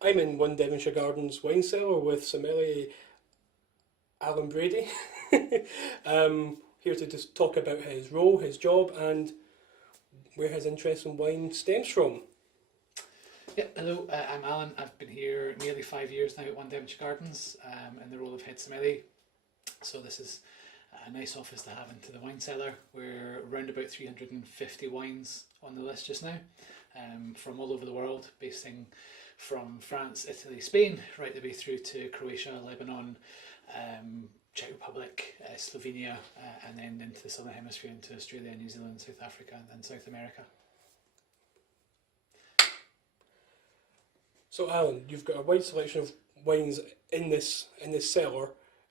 I'm in one Devonshire Gardens wine cellar with Sommelier Alan Brady. Here to just talk about his role, his job, and where his interest in wine stems from. Yeah, hello, I'm Alan. I've been here nearly 5 years now at One Devonshire Gardens in the role of head sommelier. So this is a nice office to have into the wine cellar. We're around about 350 wines on the list just now, from all over the world, basing from France, Italy, Spain, right the way through to Croatia, Lebanon, Czech Republic, Slovenia, and then into the Southern Hemisphere, into Australia, New Zealand, South Africa, and South America. So, Alan, you've got a wide selection of wines in this cellar.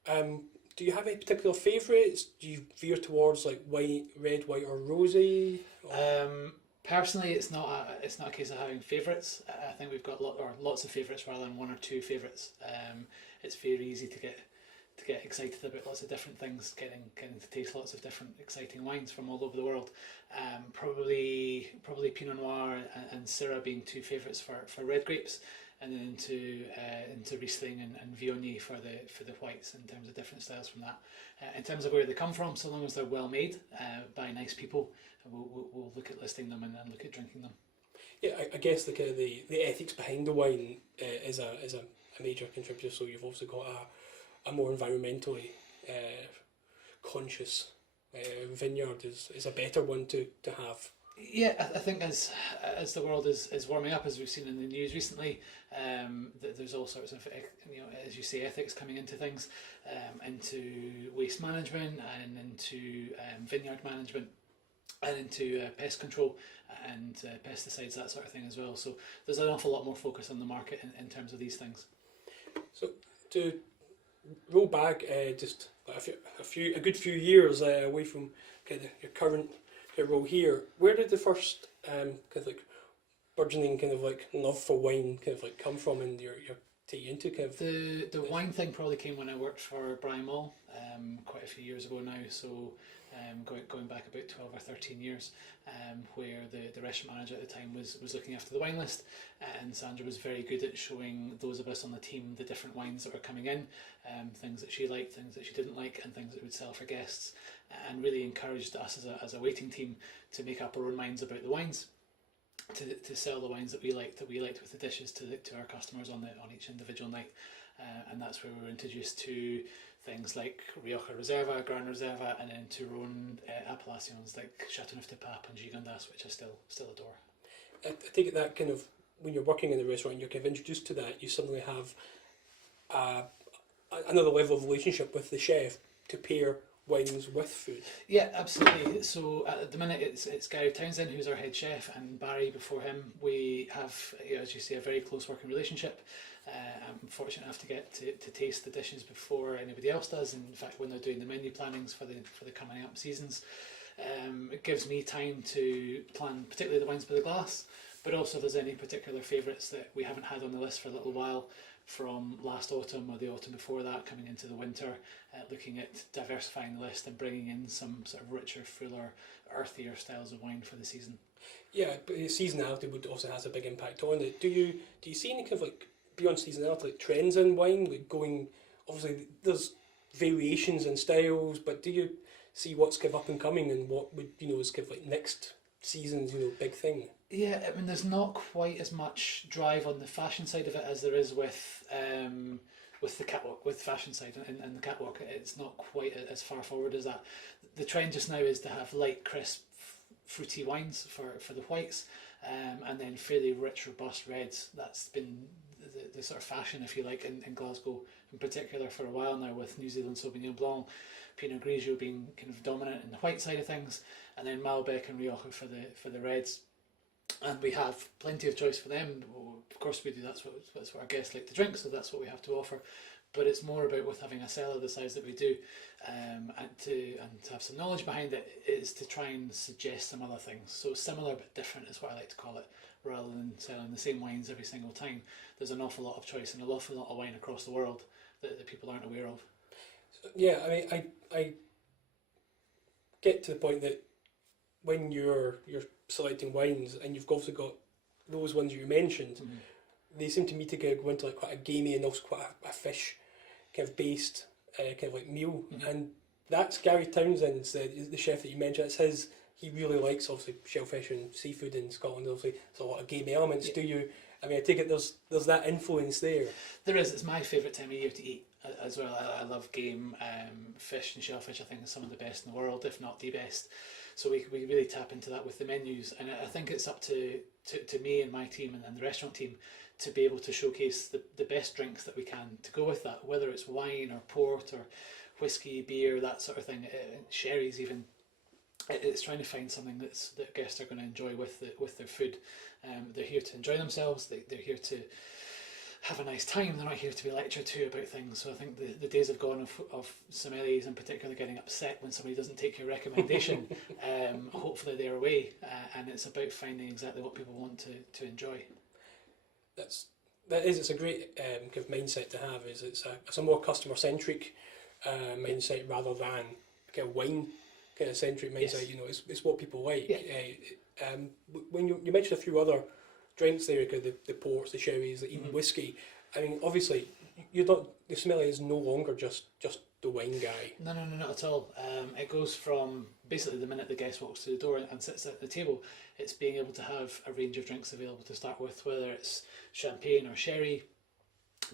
Um, do you have any particular favourites? Do you veer towards like white, red, white, or rosy? Personally, it's not a case of having favourites. I think we've got lots of favourites rather than one or two favourites. It's very easy to get excited about lots of different things, getting to taste lots of different exciting wines from all over the world. Probably Pinot Noir and Syrah being two favourites for red grapes, and then into Riesling and Viognier for the whites in terms of different styles from that. In terms of where they come from, so long as they're well made by nice people, we'll look at listing them and look at drinking them. Yeah, I guess the kind of the ethics behind the wine is a major contributor. So you've also got a more environmentally conscious vineyard is a better one to have. Yeah, I think as the world is warming up, as we've seen in the news recently, that there's all sorts of as you say, ethics coming into things, into waste management and into vineyard management and into pest control and pesticides, that sort of thing as well. So there's an awful lot more focus on the market in terms of these things. So to roll back just a good few years away from kind of your current role here, where did the first kind of like burgeoning kind of like love for wine kind of like come from and your take you into kind of the wine thing probably came when I worked for Brian Mall quite a few years ago now. So going back about 12 or 13 years, where the restaurant manager at the time was looking after the wine list, and Sandra was very good at showing those of us on the team the different wines that were coming in, things that she liked, things that she didn't like, and things that would sell for guests, and really encouraged us as a waiting team to make up our own minds about the wines, to sell the wines that we liked with the dishes to our customers on each individual night. And that's where we were introduced to things like Rioja Reserva, Gran Reserva, and then to our own appellations like Chateauneuf-du-Pape and Gigondas, which I still adore. I take it that kind of when you're working in the restaurant and you're kind of introduced to that, you suddenly have another level of relationship with the chef to pair wines with food. Yeah, absolutely. So at the minute, it's Gary Townsend who's our head chef, and Barry before him. We have, as you say, a very close working relationship. I'm fortunate enough to get to taste the dishes before anybody else does. In fact, when they're doing the menu plannings for the coming up seasons, it gives me time to plan, particularly the wines by the glass. But also, if there's any particular favourites that we haven't had on the list for a little while, from last autumn or the autumn before that, coming into the winter, looking at diversifying the list and bringing in some sort of richer, fuller, earthier styles of wine for the season. Yeah, but seasonality would also has a big impact on it. Do you see any kind of like beyond seasonality, like trends in wine, like going? Obviously, there's variations in styles, but do you see what's kind of up and coming and what would is kind of like next season's big thing? Yeah, I mean, there's not quite as much drive on the fashion side of it as there is with the catwalk, with fashion side and the catwalk. It's not quite as far forward as that. The trend just now is to have light, crisp, fruity wines for the whites, and then fairly rich, robust reds. That's been the sort of fashion, if you like, in Glasgow in particular for a while now, with New Zealand Sauvignon Blanc, Pinot Grigio being kind of dominant in the white side of things, and then Malbec and Rioja for the reds. And we have plenty of choice for them. Of course we do, that's what our guests like to drink, so that's what we have to offer. But it's more about, with having a cellar the size that we do, and to have some knowledge behind it, is to try and suggest some other things. So similar but different is what I like to call it, rather than selling the same wines every single time. There's an awful lot of choice and an awful lot of wine across the world that people aren't aware of. Yeah, I mean, I get to the point that when you're selecting wines and you've also got those ones you mentioned, they seem to me to go into like quite a gamey and also quite a fish kind of based kind of like meal. And that's Gary Townsend's the chef that you mentioned. It's his. He really likes obviously shellfish and seafood in Scotland. Obviously, there's a lot of gamey elements. Do you? I mean, I take it there's that influence there. There is. It's my favourite time of year to eat as well. I love game, fish and shellfish. I think is some of the best in the world, if not the best. So we really tap into that with the menus, and I think it's up to me and my team and the restaurant team to be able to showcase the best drinks that we can to go with that, whether it's wine or port or whiskey, beer, that sort of thing, sherries even. It's trying to find something that guests are going to enjoy with their food. They're here to enjoy themselves. They're here to have a nice time. They're not here to be lectured to about things. So I think the days have gone of sommeliers in particular getting upset when somebody doesn't take your recommendation. Hopefully they're away, and it's about finding exactly what people want to enjoy. It's a great kind of mindset to have. It's a more customer centric mindset rather than kind of wine kind of centric mindset. Yes. You know, it's what people like. Yeah. When you mentioned a few other drinks there, the ports, the sherries, even whiskey. I mean, obviously, the sommelier is no longer just the wine guy. No, not at all. It goes from basically the minute the guest walks through the door and sits at the table, it's being able to have a range of drinks available to start with, whether it's champagne or sherry,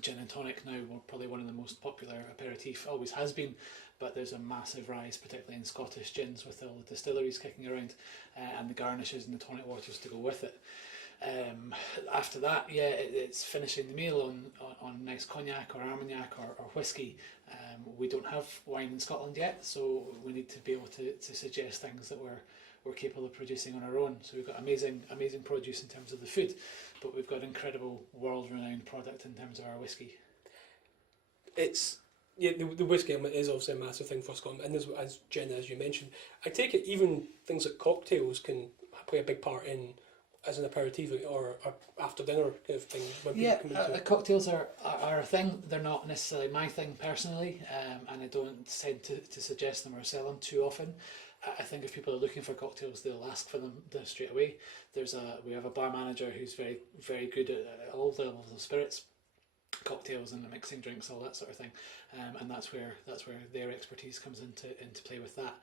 gin and tonic. Now we're probably one of the most popular aperitif, always has been, but there's a massive rise, particularly in Scottish gins with all the distilleries kicking around, and the garnishes and the tonic waters to go with it. After that, it's finishing the meal on nice cognac or armagnac or whiskey. We don't have wine in Scotland yet, so we need to be able to suggest things that we're capable of producing on our own. So we've got amazing produce in terms of the food, but we've got incredible world-renowned product in terms of our whiskey. The whiskey element is obviously a massive thing for Scotland, and as gin, as you mentioned, I take it even things like cocktails can play a big part in as an aperitif or after dinner kind of thing. When people come into it. Cocktails are a thing. They're not necessarily my thing personally, and I don't tend to suggest them or sell them too often. I think if people are looking for cocktails, they'll ask for them straight away. We have a bar manager who's very, very good at all the levels of spirits, cocktails and mixing drinks, all that sort of thing, and that's where their expertise comes into play with that.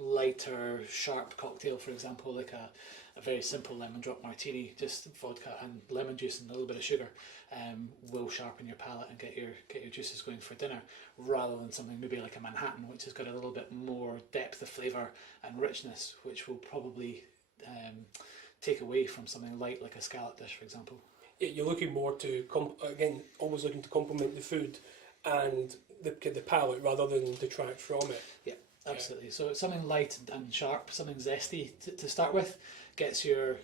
Lighter, sharp cocktail, for example, like a very simple lemon drop martini, just vodka and lemon juice and a little bit of sugar, will sharpen your palate and get your juices going for dinner, rather than something maybe like a Manhattan, which has got a little bit more depth of flavour and richness, which will probably take away from something light like a scallop dish, for example. You're looking more to always looking to complement the food and the palate rather than detract from it. Yeah, absolutely. So something light and sharp, something zesty to start with, gets your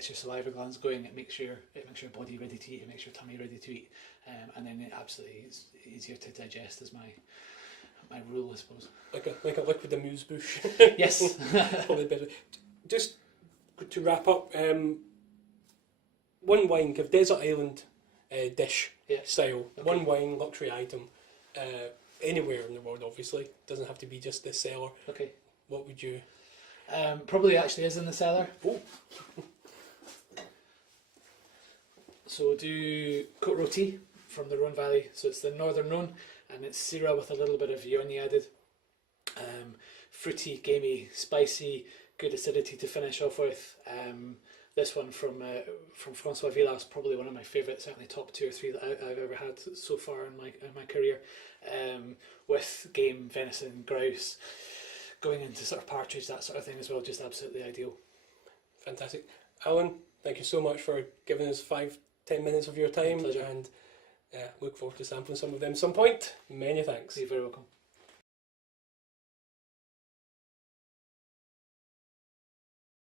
saliva glands going. It makes your body ready to eat. It makes your tummy ready to eat, and then it absolutely is easier to digest. Is my rule, I suppose. Like a liquid amuse bouche. Yes. Probably better. Just to wrap up. One wine, give desert island dish style. Okay. One wine luxury item, anywhere in the world. Obviously, doesn't have to be just this cellar. Okay. What would you? Probably actually is in the cellar. Oh. So we'll do Côte Rôtie from the Rhone Valley. So it's the northern Rhone, and it's Syrah with a little bit of Viognier added. Fruity, gamey, spicy, good acidity to finish off with. This one from François Villas, probably one of my favourites, certainly top 2 or 3 that I've ever had so far in my career, with game, venison, grouse, going into sort of partridge, that sort of thing as well, just absolutely ideal. Fantastic. Alan, thank you so much for giving us 5-10 minutes of your time, My pleasure. And look forward to sampling some of them at some point. Many thanks. You're very welcome.